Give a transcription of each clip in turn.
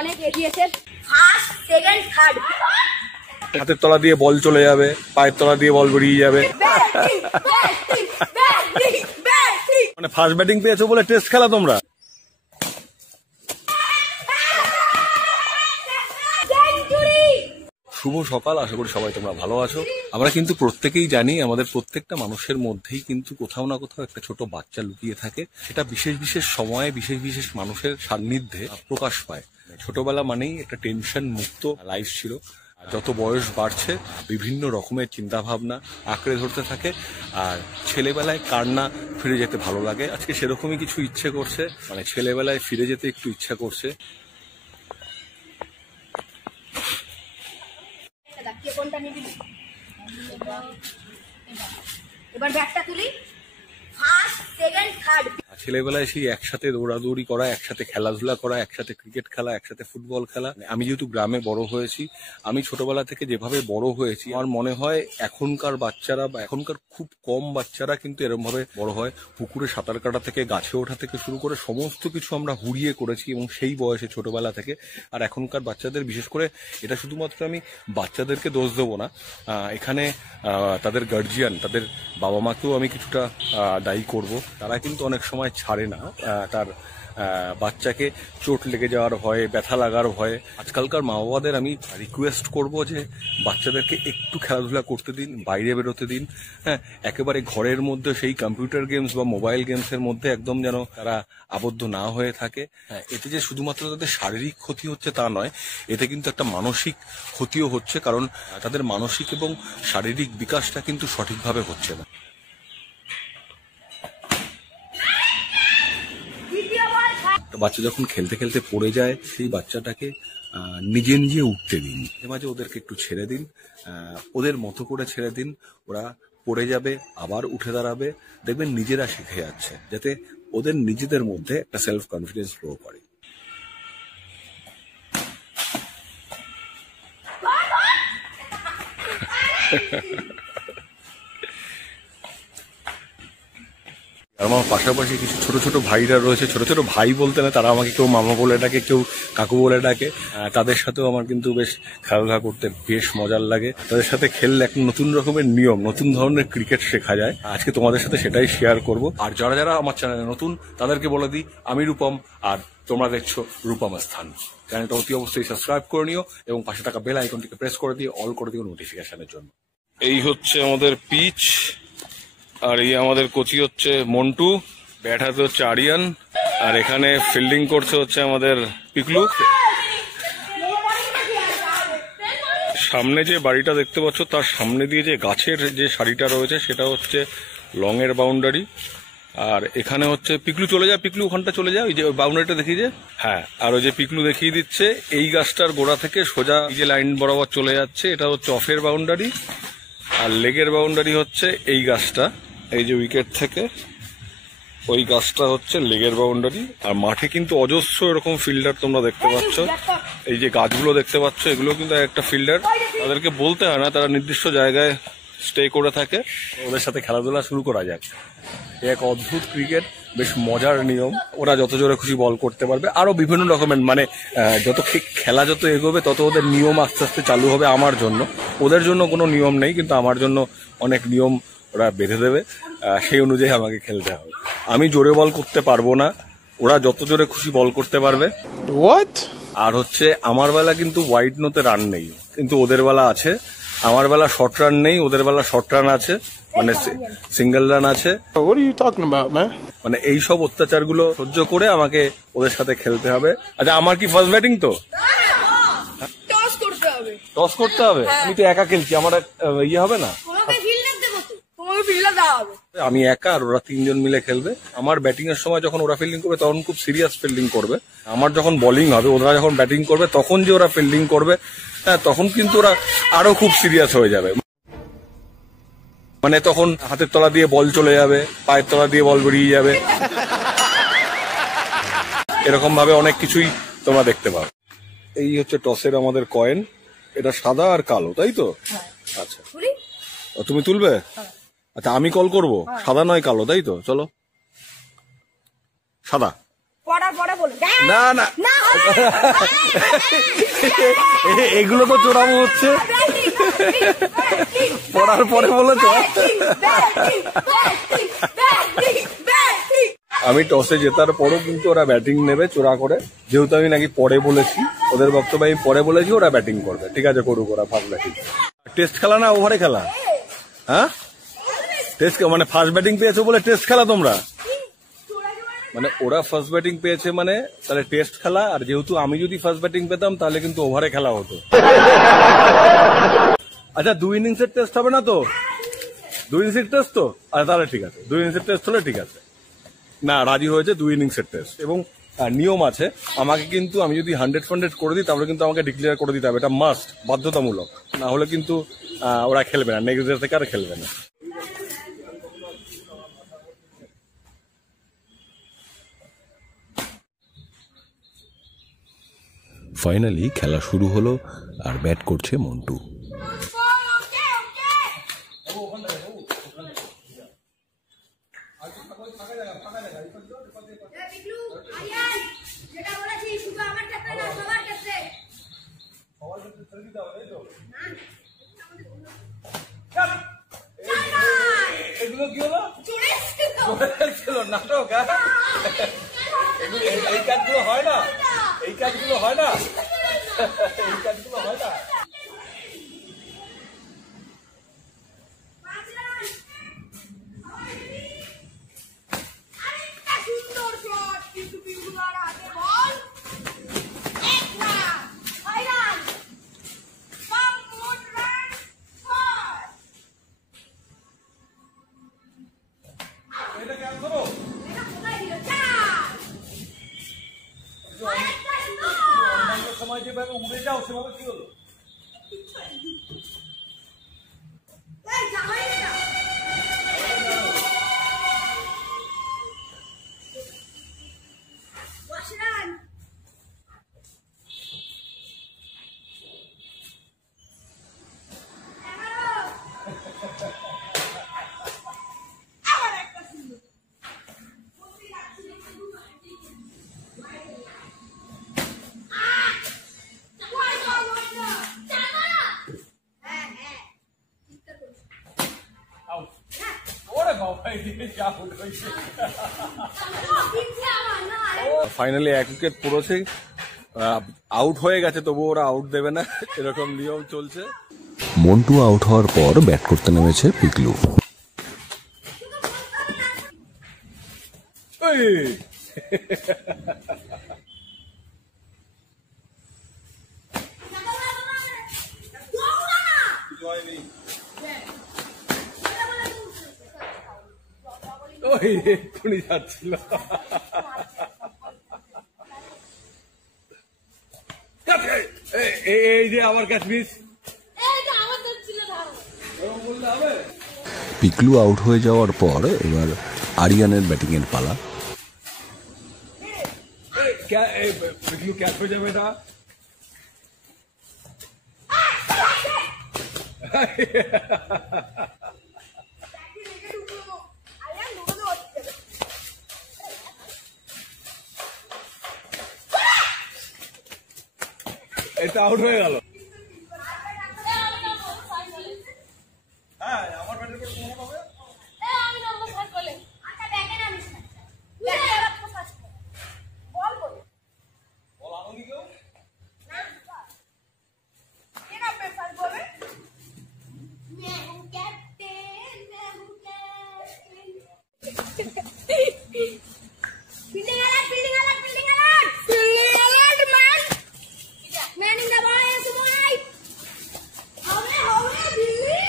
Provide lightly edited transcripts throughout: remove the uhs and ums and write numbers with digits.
অনেক এগিয়েছে, first second third. হাতের তলা দিয়ে বল চলে যাবে, পায়ের তলা দিয়ে বল বেরিয়ে যাবে। মানে ফার্স্ট ব্যাটিং পেয়েছো বলে টেস্ট খেলা তোমরা। শুভ সকাল, আশা করি সবাই তোমরা ভালো আছো। আমরা কিন্তু প্রত্যেকেই জানি আমাদের প্রত্যেকটা মানুষের মধ্যেই কিন্তু কোথাও না কোথাও একটা ছোট বাচ্চা লুকিয়ে থাকে, সেটা বিশেষ বিশেষ সময়ে বিশেষ বিশেষ মানুষের সান্নিধ্যে প্রকাশ পায়। ছোটবেলা মানেই একটা টেনশন মুক্ত লাইফ ছিল। যত বয়স বাড়ছে বিভিন্ন রকমের চিন্তা ভাবনা আঁকড়ে ধরতে থাকে, আর ছেলেবেলায় কার না ফিরে যেতে ভালো লাগে। আজকে সেরকমই কিছু ইচ্ছে করছে, মানে ছেলেবেলায় ফিরে যেতে একটু ইচ্ছা করছে। এবার ব্যাটটা তুলি, ফার্স্ট সেকেন্ড থার্ড। ছেলেবেলায় সেই একসাথে দৌড়াদৌড়ি করা, একসাথে খেলাধুলা করা, একসাথে ক্রিকেট খেলা, একসাথে ফুটবল খেলা। আমি যেহেতু গ্রামে বড় হয়েছি, আমি ছোটবেলা থেকে যেভাবে বড় হয়েছি, আমার মনে হয় এখনকার বাচ্চারা বা এখনকার খুব কম বাচ্চারা কিন্তু এরকম ভাবে বড় হয়। পুকুরে সাঁতার কাটা থেকে গাছে ওঠা থেকে শুরু করে সমস্ত কিছু আমরা হুড়িয়ে করেছি, এবং সেই বয়সে ছোটবেলা থেকে। আর এখনকার বাচ্চাদের, বিশেষ করে এটা শুধুমাত্র আমি বাচ্চাদেরকে দোষ দেবো না, এখানে তাদের গার্জিয়ান, তাদের বাবা মাকেও আমি কিছুটা দায়ী করব। তারা কিন্তু অনেক সময় ছাড়ে না তার বাচ্চাকে চোট লেগে যাওয়ার ভয়ে, ব্যথা লাগার ভয়ে। আজকালকার মা বাবাদের আমি রিকোয়েস্ট করব যে বাচ্চাদেরকে একটু খেলাধুলা করতে দিন, বাইরে বেরোতে দিন। হ্যাঁ, একেবারে ঘরের মধ্যে সেই কম্পিউটার গেমস বা মোবাইল গেমসের মধ্যে একদম যেন তারা আবদ্ধ না হয়ে থাকে। হ্যাঁ, এতে যে শুধুমাত্র তাদের শারীরিক ক্ষতি হচ্ছে তা নয়, এতে কিন্তু একটা মানসিক ক্ষতিও হচ্ছে, কারণ তাদের মানসিক এবং শারীরিক বিকাশটা কিন্তু সঠিকভাবে হচ্ছে না। বাচ্চা যখন খেলতে খেলতে পড়ে যায়, সেই বাচ্চাটাকে নিজে নিজে উঠতে দিন, মাঝে ওদেরকে একটু ছেড়ে দিন, ওদের মতো করে ছেড়ে দিন। ওরা পড়ে যাবে, আবার উঠে দাঁড়াবে, দেখবেন নিজেরা শিখে যাচ্ছে, যাতে ওদের নিজেদের মধ্যে একটা সেলফ কনফিডেন্স গ্রো করে। আমার পাশাপাশি কিছু ছোট ছোট ভাইরা রয়েছে, ছোট ছোট ভাই বলতে না, তারা আমাকে কেউ মামা বলে ডাকে, কেউ কাকু বলে ডাকে। তাদের সাথেও আমার কিন্তু বেশ খেলাধুলা করতে বেশ মজার লাগে। তাদের সাথে খেললে এক নতুন রকমের নিয়ম, নতুন ধরনের ক্রিকেট শেখা যায়। আজকে তোমাদের সাথে সেটাই শেয়ার করব। আর যারা যারা আমার চ্যানেলে নতুন, তাদেরকে বলে দিই, আমি রূপম, আর তোমরা দেখছো রূপম স্থান। চ্যানেলটা অতি অবশ্যই সাবস্ক্রাইব করে নিও, এবং পাশে থাকা বেল আইকনটিকে প্রেস করে দিয়ে অল করে দিও নোটিফিকেশনের জন্য। এই হচ্ছে আমাদের পিচ, আর এই আমাদের কোচি হচ্ছে মন্টু, ব্যাট হাতে হচ্ছে আরিয়ান, আর এখানে ফিল্ডিং করছে হচ্ছে আমাদের পিকলু। সামনে যে বাড়িটা দেখতে পাচ্ছ, তার সামনে দিয়ে যে গাছের যে সারিটা রয়েছে, সেটা হচ্ছে লং এর বাউন্ডারি। আর এখানে হচ্ছে পিকলু চলে যায়, পিকলু ওখানটা চলে যায়, ওই যে বাউন্ডারিটা দেখিয়ে যে, হ্যাঁ, আর ওই যে পিকলু দেখিয়ে দিচ্ছে এই গাছটার গোড়া থেকে সোজা এই যে লাইন বরাবর চলে যাচ্ছে, এটা হচ্ছে অফের বাউন্ডারি। আর লেগের বাউন্ডারি হচ্ছে এই গাছটা, এই যে উইকেট থেকে ওই গাছটা হচ্ছে লেগের বাউন্ডারি। আর মাঠে কিন্তু অজস্র এরকম ফিল্ডার তোমরা দেখতে পাচ্ছ, এই যে গাছগুলো দেখতে পাচ্ছ, এগুলো কিন্তু একটা ফিল্ডার। তাদেরকে বলতে হয় না, তারা নির্দিষ্ট জায়গায় স্টে করে থাকে। ওদের সাথে খেলাধুলা শুরু করা যাক। এক অদ্ভুত ক্রিকেট, বেশ মজার নিয়ম। ওরা যত জোরে খুশি বল করতে পারবে, আরো বিভিন্ন রকমের, মানে যত খেলা যত এগোবে তত ওদের নিয়ম আস্তে আস্তে চালু হবে। আমার জন্য, ওদের জন্য কোনো নিয়ম নেই, কিন্তু আমার জন্য অনেক নিয়ম ওরা বেঁধে দেবে, সেই অনুযায়ী আমাকে খেলতে হবে। আমি জোরে বল করতে পারবো না, ওরা যত জোরে খুশি বল করতে পারবে। আর হচ্ছে আমার বেলা কিন্তু ওয়াইড নোতে রান নেই, কিন্তু ওদের বেলা আছে। আমার বেলা শর্ট রান নেই, ওদের বেলা শর্ট রান আছে, মানে সিঙ্গেল রান আছে। মানে এই সব অত্যাচারগুলো সহ্য করে আমাকে ওদের সাথে খেলতে হবে। আচ্ছা, আমার কি ফার্স্ট ব্যাটিং? তো টস করতে হবে। আমি তো একা খেলছি, আমার ইয়ে হবে না। আমি একা, আর ওরা তিনজন মিলে খেলবে। আমার ব্যাটিং এর সময় যখন ওরা ফিল্ডিং করবে, তখন খুব সিরিয়াস ফিল্ডিং করবে। আমার যখন বোলিং হবে, ওরা যখন ব্যাটিং করবে, তখন যে ওরা ফিল্ডিং করবে, হ্যাঁ, তখন কিন্তু ওরা আরো খুব সিরিয়াস হয়ে যাবে। মানে তখন হাতের তলা দিয়ে বল চলে যাবে, পায়ের তলা দিয়ে বল বেরিয়ে যাবে, এরকম ভাবে অনেক কিছুই তোমরা দেখতে পাও। এই হচ্ছে টসের আমাদের কয়েন, এটা সাদা আর কালো, তাই তো? আচ্ছা, তুমি তুলবে? আচ্ছা, আমি কল করব। সাদা নয় কালো, তাই তো? চলো, সাদা। পড়ার পরে বলো। না না এগুলো তো চোরামো হচ্ছে, পড়ার পরে বলেছো। আমি টসে জেতার পরও কিন্তু ওরা ব্যাটিং নেবে চোরা করে, যেহেতু আমি নাকি পরে বলেছি, ওদের বক্তব্য আমি পরে বলেছি ওরা ব্যাটিং করবে। ঠিক আছে, করুক ওরা ফার্স্ট ব্যাটিং। টেস্ট খেলা না ওভারে খেলা? হ্যাঁ টেস্ট মানে ফার্স্ট ব্যাটিং পেয়েছো বলে টেস্ট খেলা তোমরা? মানে ওরা ফার্স্ট ব্যাটিং পেয়েছে মানে তাহলে টেস্ট খেলা, আর যেহেতু আমি যদি ফার্স্ট ব্যাটিং পেতাম তাহলে কিন্তু ওভারে খেলা হতো। আচ্ছা 2 ইনিংসের টেস্ট হবে না তো? 2 ইনিংসের টেস্ট তো? আচ্ছা তাহলে ঠিক আছে, 2 ইনিংসের টেস্ট হলে ঠিক আছে। না, রাজি হয়েছে 2 ইনিংসের টেস্ট। এবং নিয়ম আছে, আমাকে কিন্তু আমি যদি 100 করে দিই তাহলে কিন্তু আমাকে ডিক্লেয়ার করে দিতে হবে, এটা মাস্ট, বাধ্যতামূলক। না হলে কিন্তু ওরা খেলবে না, নেক্সট ডে থেকে আর খেলবে না। ফাইনালি খেলা শুরু হলো আর ব্যাট করছে মন্টু। এগুলো কি হলো? নাটক? এই কাজগুলো হয় না, এই কাজগুলো হয় না, এই কাজগুলো হয় না। সময় যেভাবে উড়ে যাও সেভাবে কি হলো? ফাইনালি 1 উইকেট পড়েছে, আউট হয়ে গেছে, তবু ওরা আউট দেবে না, এরকম নিয়ম চলছে। মন্টু আউট হওয়ার পর ব্যাট করতে নেমেছে পিকলু। এক্ষুনি যাচ্ছিল, এই যে আবার ক্যাচ মিস। পিকলু আউট হয়ে যাওয়ার পর এবার আরিয়ানের ব্যাটিং এর পালা। পিকলু ক্যাচ হয়ে যাবে এটা। এটা আউট হয়ে গেল। হ্যাঁ আমার ব্যাটের উপর মনে হবে। আমি নম্বর 5 বলে। আচ্ছা ব্যাটে নামিস না। ব্যাটে রাখো ফার্স্ট। বল বল। বল আনন্দি কেউ? না। কে নাম্বার 5 বলে? मैं हूं कैप्टन, मैं हूं captain. Fielding alert, fielding alert, fielding alert. Fielding alert man. Man in the ball is right. How Delhi?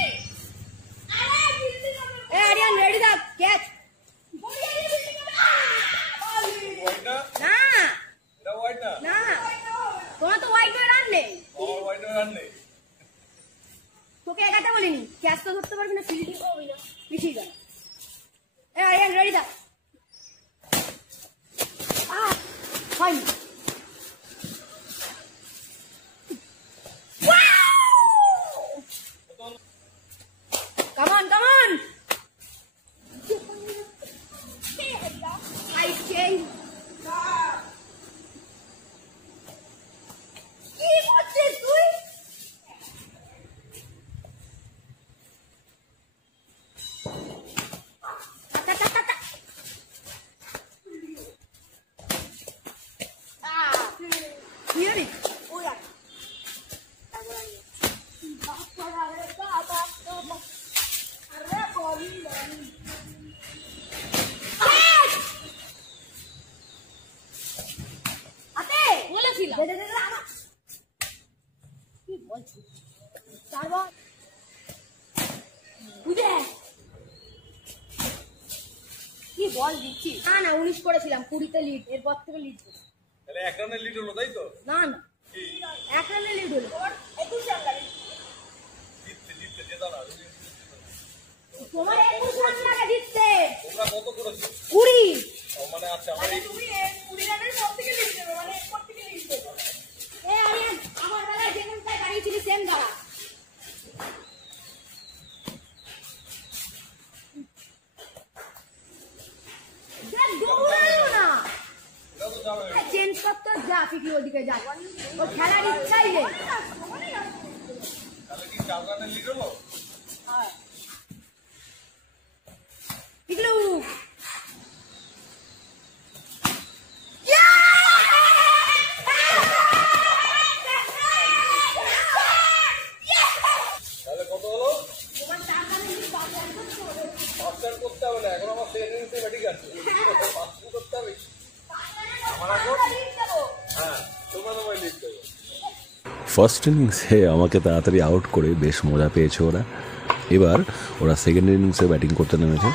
अरे दिल्ली ए आर्यन रेडी दा कैच। ना এটা হোয়াইট না, না তোমার তো হোয়াইট হয়ে রান নেই। আমার হোয়াইট হয়ে রান নেই, তোকে একাটা বলিনি, ক্যাচ তো ধরতে পারবি না, ফিল্ডিং করবি না, পিছিয়ে যা। এ আর্যন রেডি দা। Fine. Come on, come on. I change. বল দিচ্ছি না 19 করেছিলাম 20-তে লিড এরপর থেকে লিড তাহলে 1 রানের লিড হলো তাই তো না 1 রানের লিড হলো 21 রান লাগে জিততে জেতা না তোমার 21 রান লাগে জিততে তোমরা কত করেছো 20 মানে আচ্ছা তুমি 20 রানের পর থেকে লিড দেবে মানে এরপর থেকে লিড দেবে আরে আমার বেলায় যেমন তাই দাঁড়িয়েছিল সেম দাঁড়া চেঞ্জ করতে যা ফিকি ওদিকে যা ও খেলার ইচ্ছাই নেই তাহলে কি 4 রানের লিড হলো হ্যাঁ ইগলু তাহলে কত হলো তোমার 4 রানের লিড পাঁচ রান করতে হবে না এখন আমার সেকেন্ড ইনিংসে ব্যাটিং আছে 5 রান করতে হবে আমার এখন হ্যাঁ তোমার লিড দেবো ফার্স্ট ইনিংসে আমাকে তাড়াতাড়ি আউট করে বেশ মজা পেয়েছে ওরা। এবার ওরা সেকেন্ড ইনিংসে ব্যাটিং করতে নেমেছে।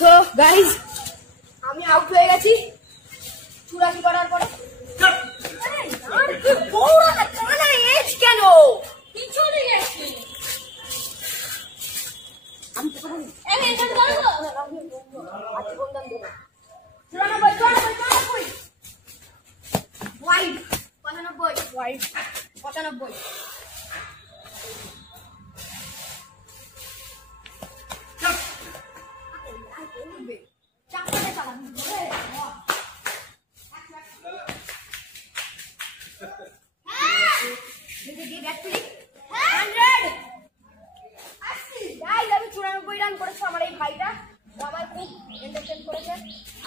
So guys, আমি আউট হয়ে গেছি 84 করার পরে। আরে यार কি বড় না এজ কেন? পিছনে গেছে। আমি তো বলি এই এটা বলো। আচ্ছা বন্ধন দেব। 94 ওয়াইড 95 ওয়াইড 95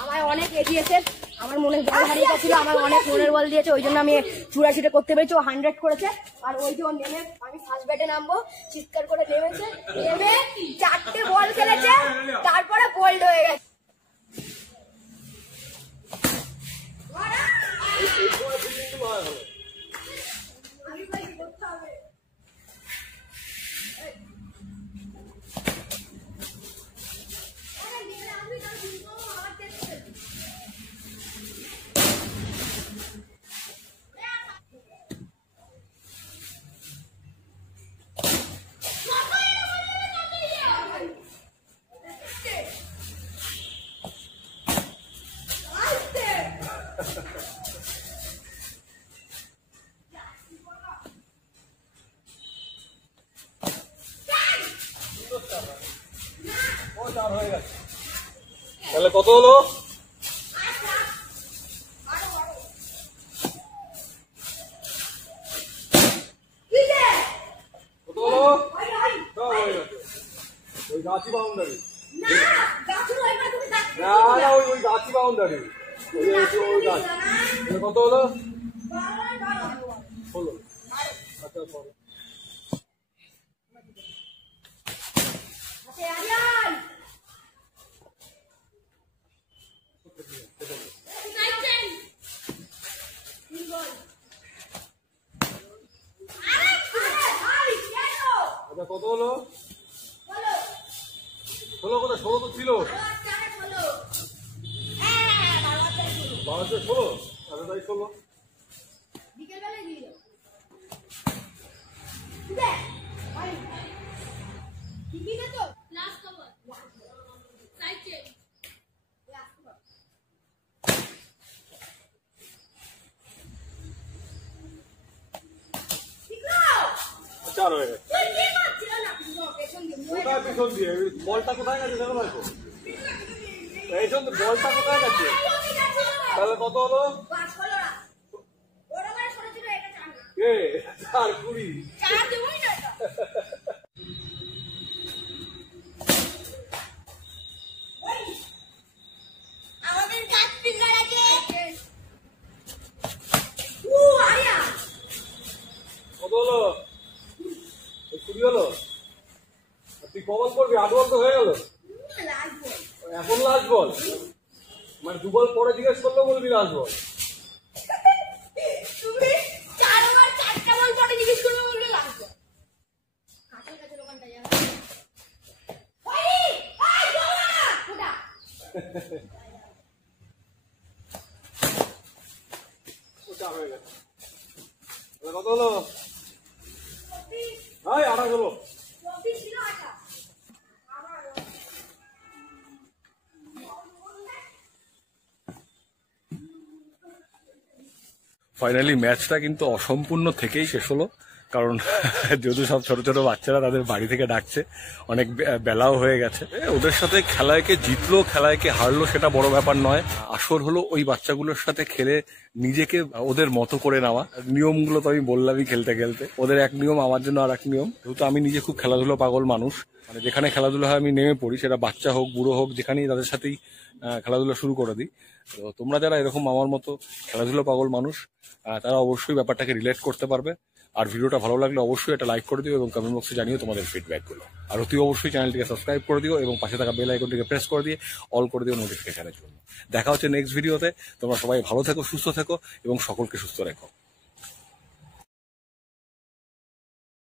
আমায় অনেক এগিয়েছে, আমার মনে বল হারিয়ে গেছিল, আমার অনেক মনের বল দিয়েছে, ওই জন্য আমি 84টা করতে পেরেছি। ও 100 করেছে। আর ওই যে নেমে আমি ফার্স্ট ব্যাটে নামবো, চিৎকার করে নেমেছে, নেমে 4টে বল খেলেছে, তারপরে বোল্ড হয়ে গেছে। কত হলো? কত হলো? সব হয়ে গেছে। ওই গাছি বাউন্ডারি না না, ওই গাছি বাউন্ডারি ওই গাছ। কত হলো? হলো। আচ্ছা সরি। আচ্ছা কত হলো? 16 কোথায়? 16 তো ছিল। 12 16। আচ্ছা তাই 16। চার হয়ে গেছে। কোথায় পিছন দিয়ে? বলটা কোথায় গেছে দেখো দেখো। এই জন্য বলটা কোথায় গেছে? তাহলে কত হলো? 4-20। কত হলো? 20 হলো। তুই কবল করবি? 8 বল তো হয়ে গেল। এখন লাস্ট বল মানে 2 বল পরে জিজ্ঞেস করলেও বলবি লাস্ট বল। হয়ে গেছে। কত হলো? 28 হলো। ফাইনালি ম্যাচটা কিন্তু অসম্পূর্ণ থেকেই শেষ হলো, কারণ যদিও সব ছোট ছোট বাচ্চারা তাদের বাড়ি থেকে ডাকছে, অনেক বেলাও হয়ে গেছে। ওদের সাথে খেলায় কে জিতলো খেলায় কে হারলো সেটা বড় ব্যাপার নয়, আসল হলো ওই বাচ্চাগুলোর সাথে খেলে নিজেকে ওদের মতো করে নেওয়া। নিয়মগুলো তো আমি বললামই খেলতে খেলতে, ওদের এক নিয়ম আমার জন্য আর এক নিয়ম। যেহেতু আমি নিজে খুব খেলাধুলো পাগল মানুষ, মানে যেখানে খেলাধুলা হয় আমি নেমে পড়ি, সেটা বাচ্চা হোক বুড়ো হোক, যেখানেই তাদের সাথেই খেলাধুলা শুরু করে দিই। তো তোমরা যারা এরকম আমার মতো খেলাধুলো পাগল মানুষ, তারা অবশ্যই ব্যাপারটাকে রিলেট করতে পারবে। আর ভিডিওটা ভালো লাগলে অবশ্যই এটা লাইক করে দিও এবং কমেন্ট বক্সে জানিও তোমাদের ফিডব্যাকগুলো। আর অতি অবশ্যই চ্যানেলটিকে সাবস্ক্রাইব করে দিও এবং পাশে থাকা বেল আইকনটিকে প্রেস করে দিয়ে অল করে দিও নোটিফিকেশনের জন্য। দেখা হচ্ছে নেক্সট ভিডিওতে। তোমরা সবাই ভালো থেকো, সুস্থ থেকো এবং সকলকে সুস্থ রেখো।